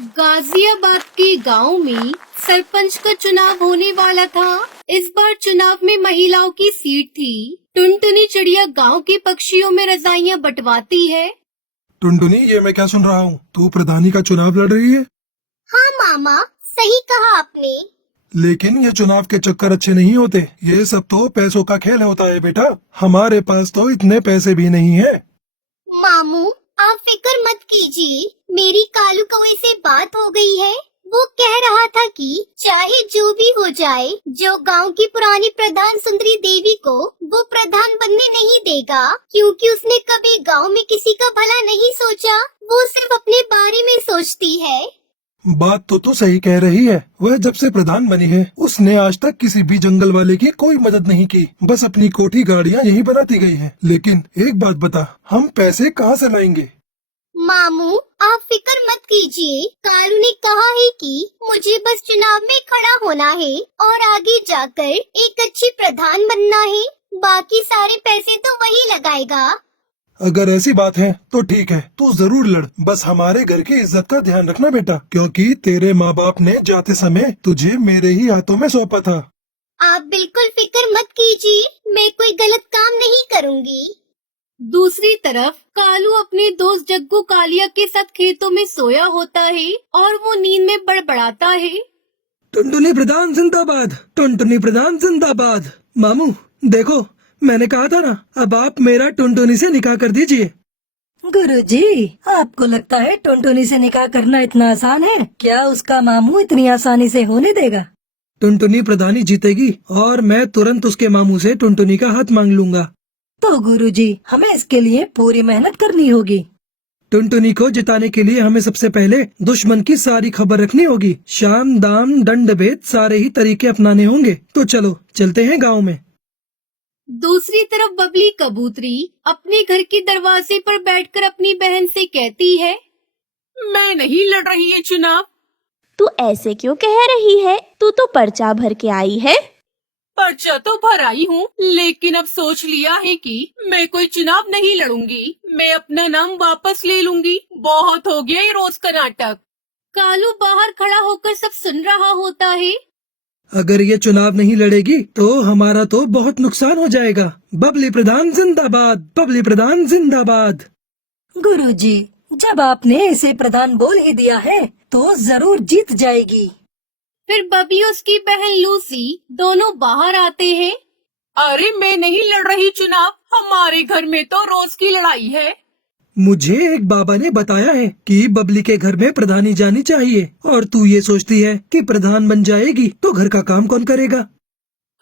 गाजियाबाद के गांव में सरपंच का चुनाव होने वाला था। इस बार चुनाव में महिलाओं की सीट थी। टुनटुनी चिड़िया गांव के पक्षियों में रजाइयां बंटवाती है। टुनटुनी, ये मैं क्या सुन रहा हूँ? तू प्रधानी का चुनाव लड़ रही है? हाँ मामा, सही कहा आपने। लेकिन ये चुनाव के चक्कर अच्छे नहीं होते। ये सब तो पैसों का खेल होता है बेटा। हमारे पास तो इतने पैसे भी नहीं है। मामू, आप फिक्र मत कीजिए, मेरी कालू कौवे से बात हो गई है। वो कह रहा था कि चाहे जो भी हो जाए, जो गांव की पुरानी प्रधान सुंदरी देवी को वो प्रधान बनने नहीं देगा, क्योंकि उसने कभी गांव में किसी का भला नहीं सोचा। वो सिर्फ अपने बारे में सोचती है। बात तो तू सही कह रही है। वह जब से प्रधान बनी है, उसने आज तक किसी भी जंगल वाले की कोई मदद नहीं की। बस अपनी कोठी गाड़ियाँ यही बनाती गई है। लेकिन एक बात बता, हम पैसे कहाँ से लाएंगे? मामू, आप फिक्र मत कीजिए। कालू ने कहा है कि मुझे बस चुनाव में खड़ा होना है और आगे जाकर एक अच्छी प्रधान बनना है। बाकी सारे पैसे तो वही लगाएगा। अगर ऐसी बात है तो ठीक है, तू जरूर लड़। बस हमारे घर की इज्जत का ध्यान रखना बेटा, क्योंकि तेरे माँ बाप ने जाते समय तुझे मेरे ही हाथों में सौंपा था। आप बिल्कुल फिक्र मत कीजिए, मैं कोई गलत काम नहीं करूँगी। दूसरी तरफ कालू अपने दोस्त जग्गू कालिया के साथ खेतों में सोया होता है और वो नींद में बड़बड़ाता है। टुनटुनी प्रधान जिंदाबाद, टुनटुनी प्रधान जिंदाबाद। मामू देखो, मैंने कहा था ना, अब आप मेरा टुनटुनी से निकाह कर दीजिए। गुरुजी, आपको लगता है टुनटुनी से निकाह करना इतना आसान है? क्या उसका मामू इतनी आसानी से होने देगा? टुनटुनी प्रधानी जीतेगी और मैं तुरंत उसके मामू से टुनटुनी का हाथ मांग लूंगा। तो गुरुजी, हमें इसके लिए पूरी मेहनत करनी होगी। टुनटुनी को जिताने के लिए हमें सबसे पहले दुश्मन की सारी खबर रखनी होगी। शाम दाम दंड भेद सारे ही तरीके अपनाने होंगे। तो चलो चलते हैं गांव में। दूसरी तरफ बबली कबूतरी अपने घर के दरवाजे पर बैठकर अपनी बहन से कहती है, मैं नहीं लड़ रही है चुनाव। तू ऐसे क्यों कह रही है? तू तो पर्चा भर के आई है। पर्चा तो भर आई हूँ, लेकिन अब सोच लिया है कि मैं कोई चुनाव नहीं लड़ूंगी। मैं अपना नाम वापस ले लूंगी। बहुत हो गया ये रोज का नाटक। कालू बाहर खड़ा होकर सब सुन रहा होता है। अगर ये चुनाव नहीं लड़ेगी तो हमारा तो बहुत नुकसान हो जाएगा। बबली प्रधान जिंदाबाद, बबली प्रधान जिंदाबाद। गुरुजी, जब आपने इसे प्रधान बोल ही दिया है तो जरूर जीत जाएगी। फिर बबली और उसकी बहन लूसी दोनों बाहर आते हैं। अरे मैं नहीं लड़ रही चुनाव, हमारे घर में तो रोज की लड़ाई है। मुझे एक बाबा ने बताया है कि बबली के घर में प्रधानी जानी चाहिए, और तू ये सोचती है कि प्रधान बन जाएगी तो घर का काम कौन करेगा?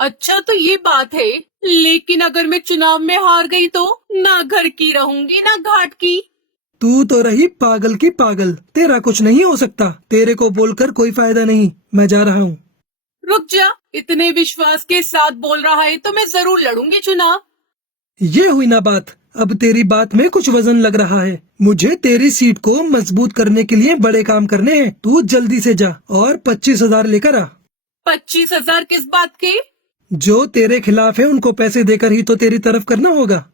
अच्छा तो ये बात है, लेकिन अगर मैं चुनाव में हार गई तो ना घर की रहूंगी ना घाट की। तू तो रही पागल की पागल, तेरा कुछ नहीं हो सकता। तेरे को बोलकर कोई फायदा नहीं, मैं जा रहा हूँ। रुक जा, इतने विश्वास के साथ बोल रहा है तो मैं जरूर लड़ूंगी चुनाव। ये हुई ना बात। अब तेरी बात में कुछ वजन लग रहा है। मुझे तेरी सीट को मजबूत करने के लिए बड़े काम करने हैं। तू जल्दी से जा और 25,000 लेकर आ। 25,000 किस बात के? जो तेरे खिलाफ है उनको पैसे देकर ही तो तेरी तरफ करना होगा।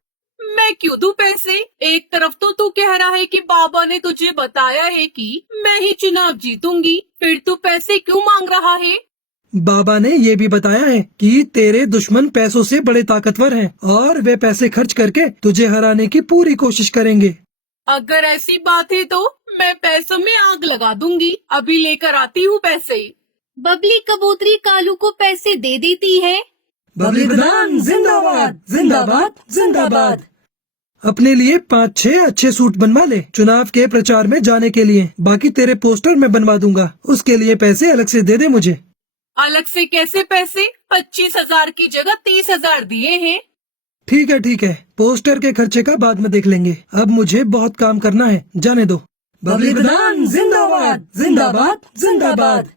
मैं क्यों दूं पैसे? एक तरफ तो तू कह रहा है कि बाबा ने तुझे बताया है कि मैं ही चुनाव जीतूंगी, फिर तू पैसे क्यों मांग रहा है? बाबा ने ये भी बताया है कि तेरे दुश्मन पैसों से बड़े ताकतवर हैं और वे पैसे खर्च करके तुझे हराने की पूरी कोशिश करेंगे। अगर ऐसी बात है तो मैं पैसों में आग लगा दूंगी। अभी लेकर आती हूँ पैसे। बबली कबूतरी कालू को पैसे दे देती है। बबली प्रधान जिंदाबाद, जिंदाबाद, जिंदाबाद। अपने लिए 5-6 अच्छे सूट बनवा ले चुनाव के प्रचार में जाने के लिए। बाकी तेरे पोस्टर मैं बनवा दूंगा, उसके लिए पैसे अलग से दे दे मुझे। अलग से कैसे पैसे? 25,000 की जगह 30,000 दिए हैं। ठीक है ठीक है, पोस्टर के खर्चे का बाद में देख लेंगे। अब मुझे बहुत काम करना है, जाने दो। बबली प्रधान जिंदाबाद, जिंदाबाद, जिंदाबाद।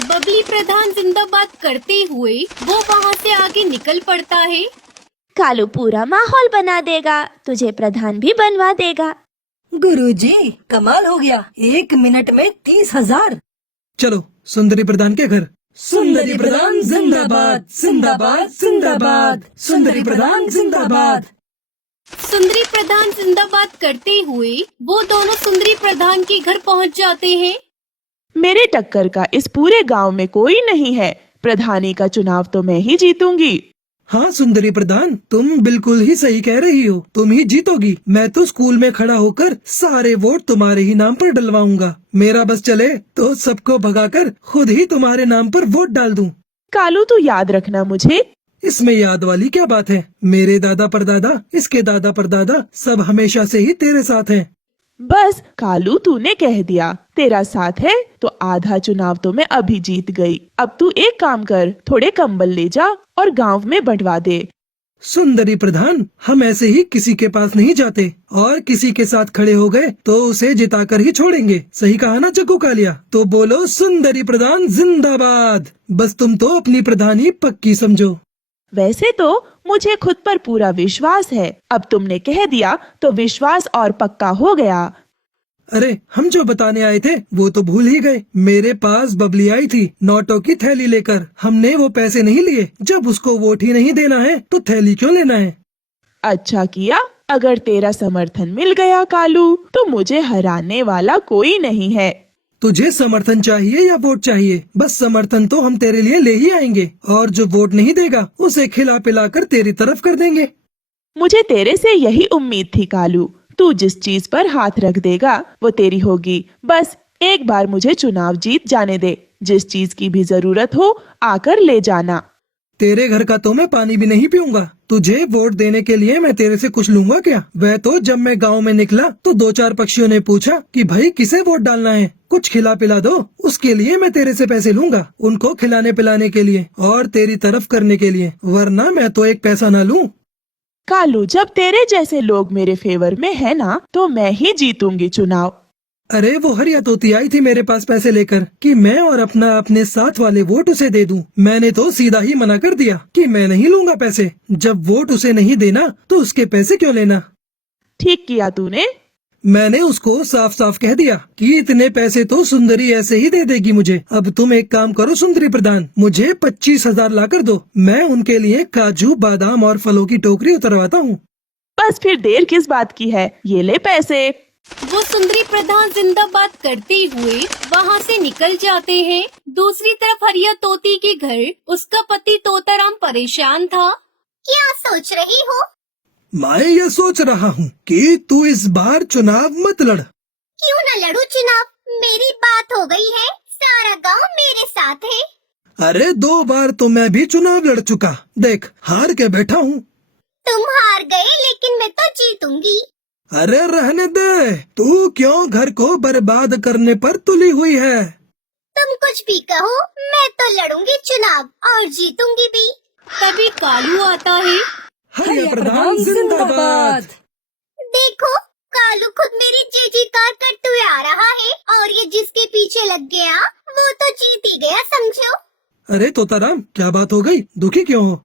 बबली प्रधान जिंदाबाद करते हुए वो वहाँ से आगे निकल पड़ता है। कालू पूरा माहौल बना देगा, तुझे प्रधान भी बनवा देगा। गुरुजी, कमाल हो गया। 1 मिनट में 30,000। चलो सुंदरी प्रधान के घर। सुंदरी प्रधान जिंदाबाद, जिंदाबाद, जिंदाबाद। सुंदरी प्रधान जिंदाबाद। सुंदरी प्रधान जिंदाबाद करते हुए वो दोनों सुंदरी प्रधान के घर पहुंच जाते हैं। मेरे टक्कर का इस पूरे गांव में कोई नहीं है। प्रधानी का चुनाव तो मैं ही जीतूंगी। हाँ सुंदरी प्रधान, तुम बिल्कुल ही सही कह रही हो, तुम ही जीतोगी। मैं तो स्कूल में खड़ा होकर सारे वोट तुम्हारे ही नाम पर डलवाऊंगा। मेरा बस चले तो सबको भगाकर खुद ही तुम्हारे नाम पर वोट डाल दूं। कालू तू याद रखना मुझे। इसमें याद वाली क्या बात है? मेरे दादा परदादा, इसके दादा परदादा सब हमेशा से ही तेरे साथ हैं। बस कालू तूने कह दिया तेरा साथ है तो आधा चुनाव तो मैं अभी जीत गई। अब तू एक काम कर, थोड़े कंबल ले जा और गांव में बंटवा दे। सुंदरी प्रधान, हम ऐसे ही किसी के पास नहीं जाते और किसी के साथ खड़े हो गए तो उसे जिताकर ही छोड़ेंगे। सही कहा ना चक्कू कालिया? तो बोलो सुंदरी प्रधान जिंदाबाद। बस तुम तो अपनी प्रधानी पक्की समझो। वैसे तो मुझे खुद पर पूरा विश्वास है। अब तुमने कह दिया तो विश्वास और पक्का हो गया। अरे हम जो बताने आए थे वो तो भूल ही गए। मेरे पास बबली आई थी नोटों की थैली लेकर। हमने वो पैसे नहीं लिए। जब उसको वोट ही नहीं देना है तो थैली क्यों लेना है? अच्छा किया। अगर तेरा समर्थन मिल गया कालू तो मुझे हराने वाला कोई नहीं है। तुझे समर्थन चाहिए या वोट चाहिए? बस समर्थन तो हम तेरे लिए ले ही आएंगे और जो वोट नहीं देगा उसे खिला पिला कर तेरी तरफ कर देंगे। मुझे तेरे से यही उम्मीद थी कालू। तू जिस चीज पर हाथ रख देगा वो तेरी होगी। बस एक बार मुझे चुनाव जीत जाने दे। जिस चीज की भी जरूरत हो आकर ले जाना। तेरे घर का तो मैं पानी भी नहीं पीऊंगा। तुझे वोट देने के लिए मैं तेरे से कुछ लूंगा क्या? वह तो जब मैं गांव में निकला तो 2-4 पक्षियों ने पूछा कि भाई किसे वोट डालना है, कुछ खिला पिला दो। उसके लिए मैं तेरे से पैसे लूंगा, उनको खिलाने पिलाने के लिए और तेरी तरफ करने के लिए, वरना मैं तो एक पैसा न लूं। कालू जब तेरे जैसे लोग मेरे फेवर में है ना तो मैं ही जीतूंगी चुनाव। अरे वो हरिया तोती आई थी मेरे पास पैसे लेकर कि मैं और अपने साथ वाले वोट उसे दे दूं। मैंने तो सीधा ही मना कर दिया कि मैं नहीं लूंगा पैसे। जब वोट उसे नहीं देना तो उसके पैसे क्यों लेना? ठीक किया तूने। मैंने उसको साफ साफ कह दिया कि इतने पैसे तो सुंदरी ऐसे ही दे देगी मुझे। अब तुम एक काम करो सुंदरी प्रधान, मुझे 25,000 ला कर दो। मैं उनके लिए काजू बादाम और फलों की टोकरी उतरवाता हूँ। बस फिर देर किस बात की है, ये ले पैसे। वो सुंदरी प्रधान जिंदाबाद करते हुए वहाँ से निकल जाते हैं। दूसरी तरफ हरिया तोती के घर उसका पति तोताराम परेशान था। क्या सोच रही हो? मैं ये सोच रहा हूँ कि तू इस बार चुनाव मत लड़। क्यों न लड़ू चुनाव? मेरी बात हो गई है, सारा गांव मेरे साथ है। अरे 2 बार तो मैं भी चुनाव लड़ चुका, देख हार के बैठा हूँ। तुम हार गए लेकिन मैं तो जीतूंगी। अरे रहने दे, तू क्यों घर को बर्बाद करने पर तुली हुई है? तुम कुछ भी कहो, मैं तो लड़ूंगी चुनाव और जीतूंगी भी। तभी कालू आता है। हरिया प्रधान जिंदाबाद। देखो कालू खुद मेरी जीजी कार करते हुए आ रहा है और ये जिसके पीछे लग गया वो तो जीत ही गया समझो। अरे तोताराम क्या बात हो गई? दुखी क्यों हो?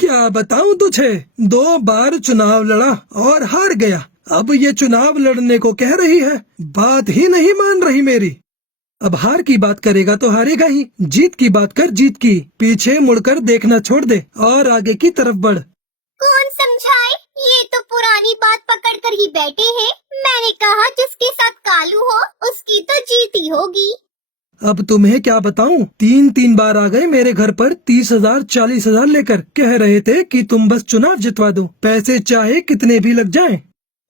क्या बताऊं तुझे, 2 बार चुनाव लड़ा और हार गया। अब ये चुनाव लड़ने को कह रही है, बात ही नहीं मान रही मेरी। अब हार की बात करेगा तो हारेगा ही। जीत की बात कर, जीत की। पीछे मुड़कर देखना छोड़ दे और आगे की तरफ बढ़। कौन समझाए? ये तो पुरानी बात पकड़ कर ही बैठे हैं। मैंने कहा जिसके साथ कालू हो उसकी तो जीत ही होगी। अब तुम्हें क्या बताऊं, 3 बार आ गए मेरे घर पर 30,000 40,000 लेकर। कह रहे थे कि तुम बस चुनाव जितवा दो, पैसे चाहे कितने भी लग जाएं।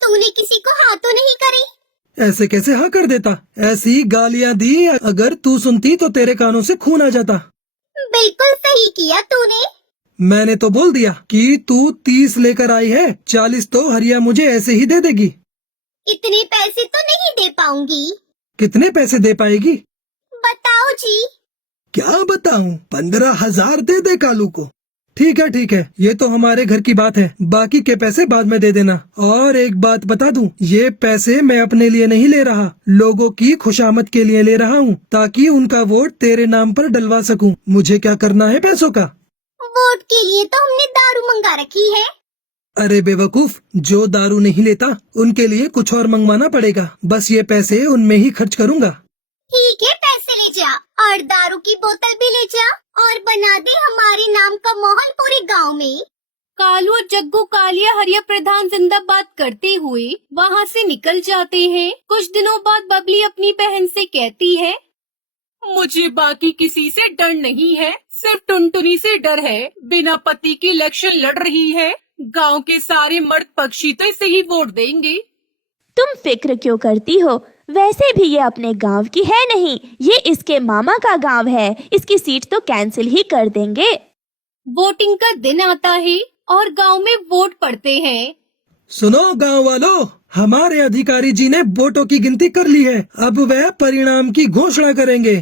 तूने किसी को हाँ तो नहीं करे? ऐसे कैसे हाँ कर देता? ऐसी गालियां दी, अगर तू सुनती तो तेरे कानों से खून आ जाता। बिल्कुल सही किया तूने। मैंने तो बोल दिया कि तू 30 लेकर आई है, 40 तो हरिया मुझे ऐसे ही दे देगी। इतने पैसे तो नहीं दे पाऊंगी। कितने पैसे दे पाएगी? बताओ जी। क्या बताऊं, 15,000 दे दे कालू को। ठीक है, ये तो हमारे घर की बात है। बाकी के पैसे बाद में दे देना। और एक बात बता दूं, ये पैसे मैं अपने लिए नहीं ले रहा, लोगों की खुशामद के लिए ले रहा हूँ, ताकि उनका वोट तेरे नाम पर डलवा सकूं। मुझे क्या करना है पैसों का? वोट के लिए तो हमने दारू मंगा रखी है। अरे बेवकूफ, जो दारू नहीं लेता उनके लिए कुछ और मंगवाना पड़ेगा। बस ये पैसे उनमें ही खर्च करूँगा। ठीक है, पैसे ले जा और दारू की बोतल भी ले जा और बना दे हमारे नाम का माहौल पूरे गांव में। कालू और जग्गू कालिया हरिया प्रधान जिंदाबाद करते हुए वहाँ से निकल जाते हैं। कुछ दिनों बाद बबली अपनी बहन से कहती है, मुझे बाकी किसी से डर नहीं है, सिर्फ टुनटुनी से डर है। बिना पति की इलेक्शन लड़ रही है। गांव के सारे मर्द पक्षी तो इसे ही वोट देंगे। तुम फिक्र क्यों करती हो? वैसे भी ये अपने गांव की है नहीं, ये इसके मामा का गांव है। इसकी सीट तो कैंसिल ही कर देंगे। वोटिंग का दिन आता है और गांव में वोट पड़ते हैं। सुनो गांव वालों, हमारे अधिकारी जी ने वोटों की गिनती कर ली है। अब वह परिणाम की घोषणा करेंगे।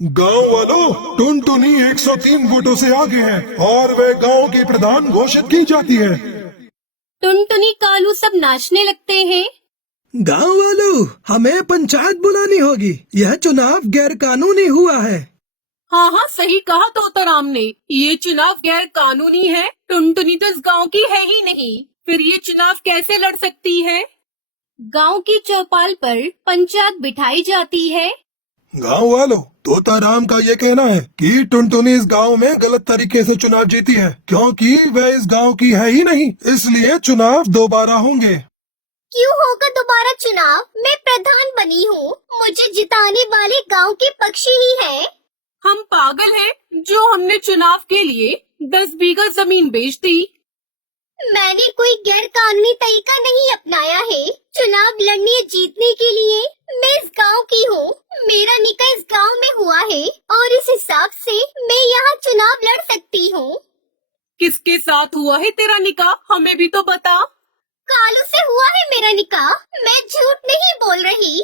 गांव वालों, टुनटुनी 103 वोटों से आगे है और वह गांव की प्रधान घोषित की जाती है। टुनटुनी कालू सब नाचने लगते हैं। गांव वालों, हमें पंचायत बुलानी होगी। यह चुनाव गैर कानूनी हुआ है। हाँ हाँ, सही कहा तोताराम ने। ये चुनाव गैर कानूनी है। टुनटुनी तो इस गांव की है ही नहीं, फिर ये चुनाव कैसे लड़ सकती है? गांव की चौपाल पर पंचायत बिठाई जाती है। गांव वालों, तोताराम का ये कहना है कि टुनटुनी इस गांव में गलत तरीके से चुनाव जीती है, क्योंकि वह इस गांव की है ही नहीं, इसलिए चुनाव दोबारा होंगे। क्यों होगा दोबारा चुनाव? मैं प्रधान बनी हूँ, मुझे जिताने वाले गांव के पक्षी ही हैं। हम पागल हैं जो हमने चुनाव के लिए 10 बीघा जमीन बेच दी। मैंने कोई गैर कानूनी तरीका नहीं अपनाया है। चुनाव लड़ने या जीतने के लिए मैं इस गांव की हूँ। मेरा निकाह इस गांव में हुआ है और इस हिसाब से मैं यहाँ चुनाव लड़ सकती हूँ। किसके साथ हुआ है तेरा निकाह? हमें भी तो बता। कालू से हुआ है मेरा निकाह, मैं झूठ नहीं बोल रही।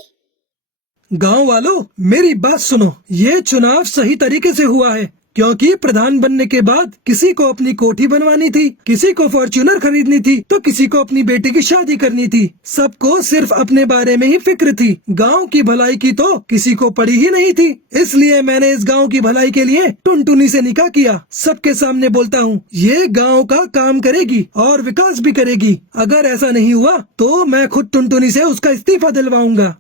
गांव वालों, मेरी बात सुनो। ये चुनाव सही तरीके से हुआ है, क्योंकि प्रधान बनने के बाद किसी को अपनी कोठी बनवानी थी, किसी को फॉर्च्यूनर खरीदनी थी, तो किसी को अपनी बेटी की शादी करनी थी। सबको सिर्फ अपने बारे में ही फिक्र थी। गांव की भलाई की तो किसी को पड़ी ही नहीं थी। इसलिए मैंने इस गांव की भलाई के लिए टुनटुनी से निकाह किया। सबके सामने बोलता हूँ, ये गांव का काम करेगी और विकास भी करेगी। अगर ऐसा नहीं हुआ तो मैं खुद टुनटुनी से उसका इस्तीफा दिलवाऊंगा।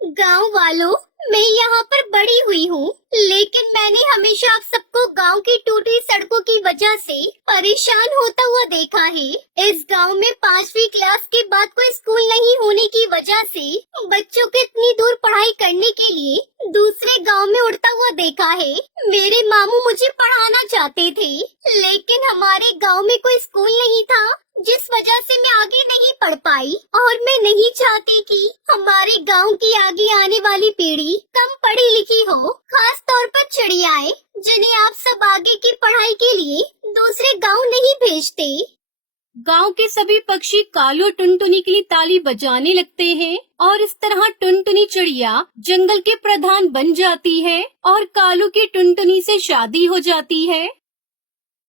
गांव वालों, मैं यहाँ पर बड़ी हुई हूँ, लेकिन मैंने हमेशा आप सबको गांव की टूटी सड़कों की वजह से परेशान होता हुआ देखा है। इस गांव में 5वीं क्लास के बाद कोई स्कूल नहीं होने की वजह से बच्चों को इतनी दूर पढ़ाई करने के लिए दूसरे गांव में उड़ता हुआ देखा है। मेरे मामू मुझे पढ़ाना चाहते थे, लेकिन हमारे गांव में कोई स्कूल नहीं था, जिस वजह से मैं आगे नहीं पढ़ पाई। और मैं नहीं चाहती कि हमारे गांव की आगे आने वाली पीढ़ी कम पढ़ी लिखी हो, खास तौर पर चिड़ियाएं, जिन्हें आप सब आगे की पढ़ाई के लिए दूसरे गांव नहीं भेजते। गांव के सभी पक्षी कालू और टुनटुनी के लिए ताली बजाने लगते हैं और इस तरह टुनटुनी चिड़िया जंगल के प्रधान बन जाती है और कालू की टुनटुनी से शादी हो जाती है।